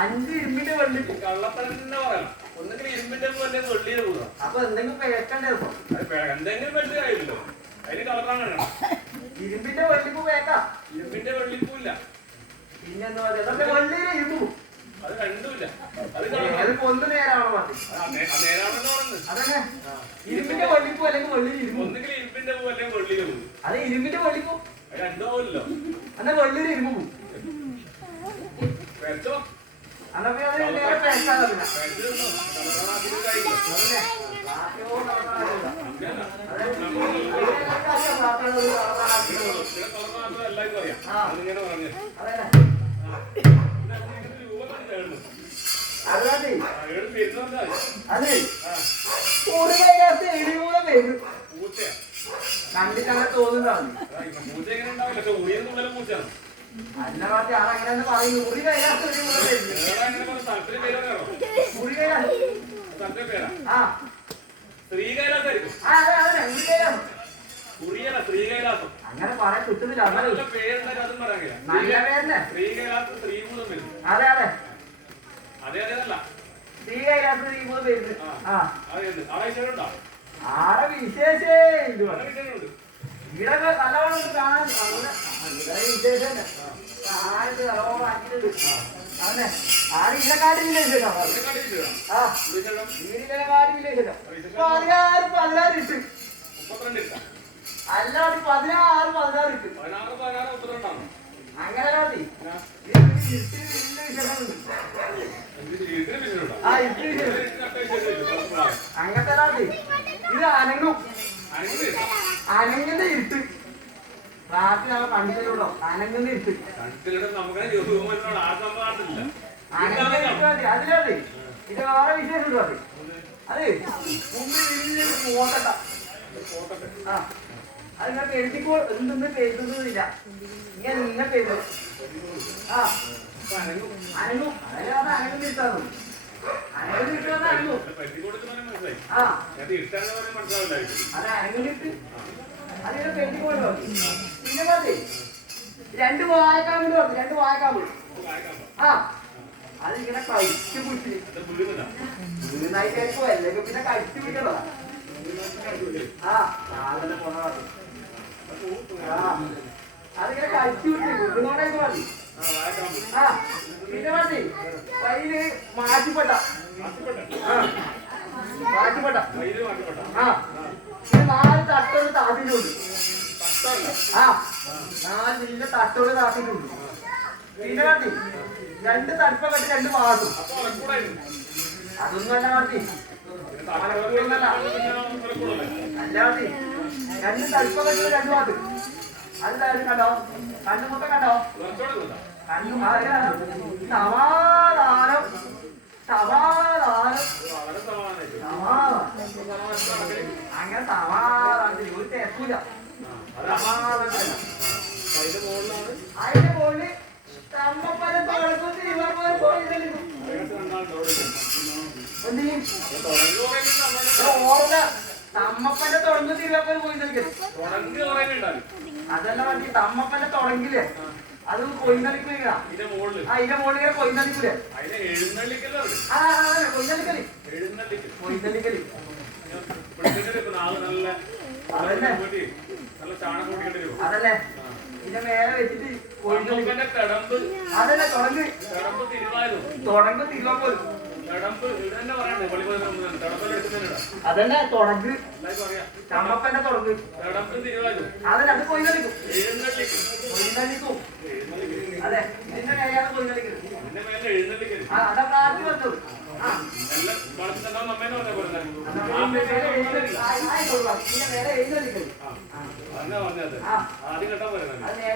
അഞ്ച് ഇരുമ്പിന്റെ വെള്ളി കള്ളത്തന്നെ പറയണം. ഒന്നെങ്കിലും ഇരുമ്പിന്റെ പോലെ വെള്ളിയിൽ പോകാം. അപ്പൊ എന്തെങ്കിലും പേക്കണ്ടേ? എന്തെങ്കിലും വെള്ളി ആയില്ലോ, അതിന് കളറാൻ കഴിയണം. ഇരുമ്പിന്റെ വെള്ളിപ്പൂ പേക്കാം. ഇരുമ്പിന്റെ വെള്ളിപ്പൂല്ല. പിന്നെന്താ വെള്ളിയിലെ ഇരുമ്പു? അത് രണ്ടുമില്ല. അത് ഒന്ന് നേരാണോ മതി? നേരാണെന്ന് പറഞ്ഞു. അതന്നെ ഇരുമ്പിന്റെ വെള്ളിപ്പൂ അല്ലെങ്കിൽ വെള്ളിയിൽ ഇരുമ്പ്. ഒന്നെങ്കിലും ഇരുമ്പിന്റെ പൂ അല്ലെങ്കിൽ വെള്ളിയിലെ പൂ. അത് ഇരുമ്പിന്റെ വെള്ളിപ്പൂ രണ്ടോ ആവില്ലല്ലോ. എന്നാ വെള്ളിയിലെ ഇരുമ്പ് പൂ വെച്ചോ. കണ്ടിട്ടങ്ങനെ തോന്നുന്നതാണ്. അല്ല പാർട്ടി ആളങ്ങനെ പറയുന്നു. മുറി കൈലാസ് അങ്ങനെ പറയാൻ കിട്ടുന്നില്ല. നല്ല പേരന്നെ. അതെ അതെ ശ്രീ കൈലാസ് ശ്രീഭൂതം പേര്. ആടെ വിശേഷേ ഈടൊക്കെ നല്ലവണ്ണം കാണാൻ വിശേഷം കാണാനായിട്ട് നല്ലോണം ആക്കിയിട്ടുണ്ട്. അതന്നെ ആടെ ഇല്ലക്കാട് വില്ലേജ് ആ വീടില്ലക്കാട് വില്ലേജ് 16 ഇട്ട് അല്ലാതെ 16 ഇട്ട് അങ്ങനെ കാട്ടി അങ്ങനത്തെ കാട്ടി ഇത് അനങ്ങും. അനങ്ങിന്റെ ഇരുട്ട് രാത്രി ഞങ്ങൾ കണ്ടിട്ടുണ്ടോ? അനങ്ങിന്റെ ഇരുട്ട് അതിലേ ഇത് വേറെ വിശേഷം അത് അത് മുമ്പിൽ വലിയൊരു പോട്ടട്ട. ആ അതിനൊക്കെ എഴുതിക്കോ എന്തൊന്നും പെരുന്നില്ല. ഇങ്ങനെ നിന്നെ പെരുന്നു. ആ അനങ്ങും. അതായത് അനങ്ങിന്റെ ഇരുട്ടാണ്. അനങ്ങിന്റെ ഇരുട്ടാണ് അനങ്ങും. ആ അത് അനങ്ങിട്ട് അതിനെ പെട്ടിക്കോട് നോക്കി. പിന്നെ മതി 2 വായക്കാമ്പിൽ വന്നു. 2 വായക്കാമ്പ്. ആ അതിങ്ങനെ കഴിച്ചു പിടിച്ചിട്ട് വീണായിട്ടായിരിക്കും. അല്ലെങ്കിൽ പിന്നെ കഴിച്ചു പിടിക്കണോ? ആ സാധനം പോണ അതിങ്ങനെ കഴിച്ചു പിടിച്ചു വീണോണ്ടായിട്ട് മതി. ആ പിന്നെ മതി കയ്യില് മാറ്റിപ്പെട്ട. മാറ്റിപ്പെട്ട. ആ 4 തട്ടോട് താത്തിട്ടുണ്ട്. ആ 4 വലിയ തട്ടോട് താത്തിട്ടുണ്ട്. പിന്നെ കാട്ടി 2 തടുപ്പ കെട്ടി 2 ഭാഗത്തും. അതൊന്നും അല്ല കാട്ടി അല്ല കാട്ടി 2 തടുപ്പ കെട്ടി 2 ഭാഗത്ത്. അത് കണ്ടോ? കണ്ണു മൊത്തം കണ്ടോ? കണ്ണു സമാധാനം സമാധാനം അങ്ങനെ സമാധാനത്തിൽ ഒരു തെറ്റൂല. അതിന്റെ മുകളില് തമ്മപ്പനെ ഓർമ്മ തമ്മപ്പന്റെ തുടങ്ങി തിരുവാപ്പൻ പോയി നൽകരുത്. അതല്ല വണ്ടി തമ്മപ്പന്റെ തുടങ്ങില്ലേ അത് കൊയ്നളിക്കൂല. അതിന്റെ മുകളിൽ കൊയ്നളിക്കൂലേ? ആ കൊയ്നളിക്കല് കൊയ്നളിക്കല് അതല്ലേ ഇതിന്റെ മേലെ വെച്ചിട്ട് അതല്ലേ തുടങ്ങ് തിരുവാപ്പോലും അതന്നെ തുടങ്ങ് ചമ്പപ്പന്റെ തുടങ്ങ് അതന്നെ അത് കൊയിലിക്കും അതെ ഇതിന്റെ മേലെയാണ് കൊയിലിക്കുന്നത് അതാ പ്രാർത്ഥി പറഞ്ഞത് നേരെ എഴുന്നള്ളിക്കല് അത് നേരെ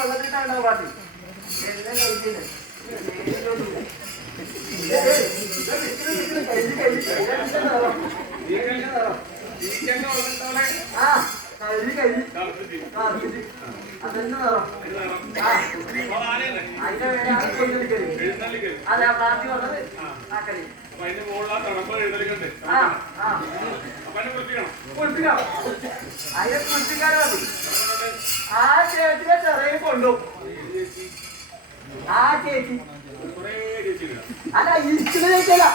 വെള്ളത്തിട്ടാണ് പാട്ടി അതെന്നെ നിറം അതിന്റെ വേലയാണ് കൊണ്ടുവരിക്കല് അതെ ആ പ്രാർത്ഥി പറഞ്ഞത് ആക്കല് കുളിപ്പിക്കണം അതിനെ കുളിപ്പിക്കാനോ മതി ആ ചേച്ചിയെ ചെറിയ കൊണ്ടുപോകും ആ ചേച്ചി അല്ല ഇരിക്കുന്ന ചേച്ചിയല്ല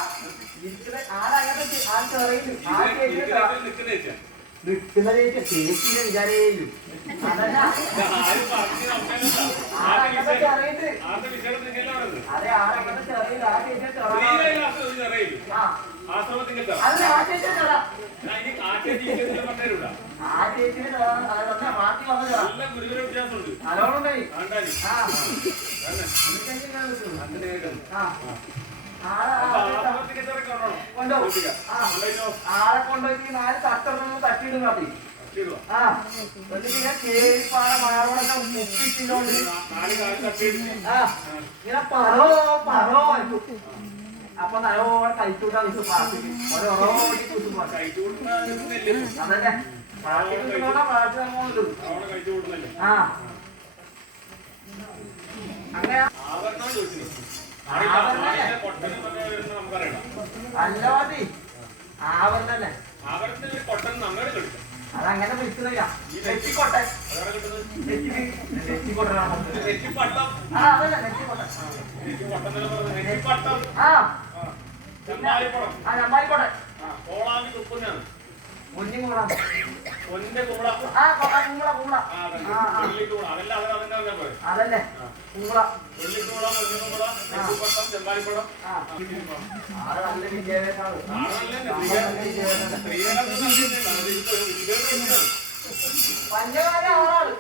ഇരിക്കുന്ന ആളങ്ങനെ ആ ചെറിയ ആ ചേച്ചി നിൽക്കുന്ന ചേച്ചി ചേച്ചിയുടെ വിചാരേലും അതല്ല ആളങ്ങനെ ചെറിയിട്ട് അതെ ആളങ്ങനെ ചെറിയില്ല ആ ചേച്ചിയെ ചെറിയ അതിന് ആ ചേച്ചിയെ ചെറ ആ ചേച്ചിയെ മാറ്റി വന്നത് നല്ലോണുണ്ടായി ആളെ കൊണ്ടുപോയി 4 തട്ടൊന്നും തട്ടിയിടും മതി ആ പിന്നെ കേരിപ്പാറ മാറോടൊക്കെ മുപ്പിച്ചിട്ടോണ്ട് ആ ഇങ്ങനെ പറോ പറോ അപ്പൊ നല്ലോണം കഴിച്ചുകൂട്ടാൻ പ്രാർത്ഥിക്കും അതന്നെ പ്രാർത്ഥിക്കുന്നോടെ പ്രാർത്ഥന ആ അങ്ങനെ അല്ല മതി ആവരണല്ലേ അതങ്ങനെ വിളിക്കുന്നില്ല നെറ്റിക്കൊട്ടെ ആ അതല്ല നെറ്റിക്കൊട്ടെ ആ ഞമ്പാലിക്കോട്ടെ കുഞ്ഞിക്കുള ആ കുമ്പള കുമ്പള അതല്ലേ കുമ്പള നല്ല വിദ്യാഭ്യാസമാണ് പഞ്ചകാര ആളാണ്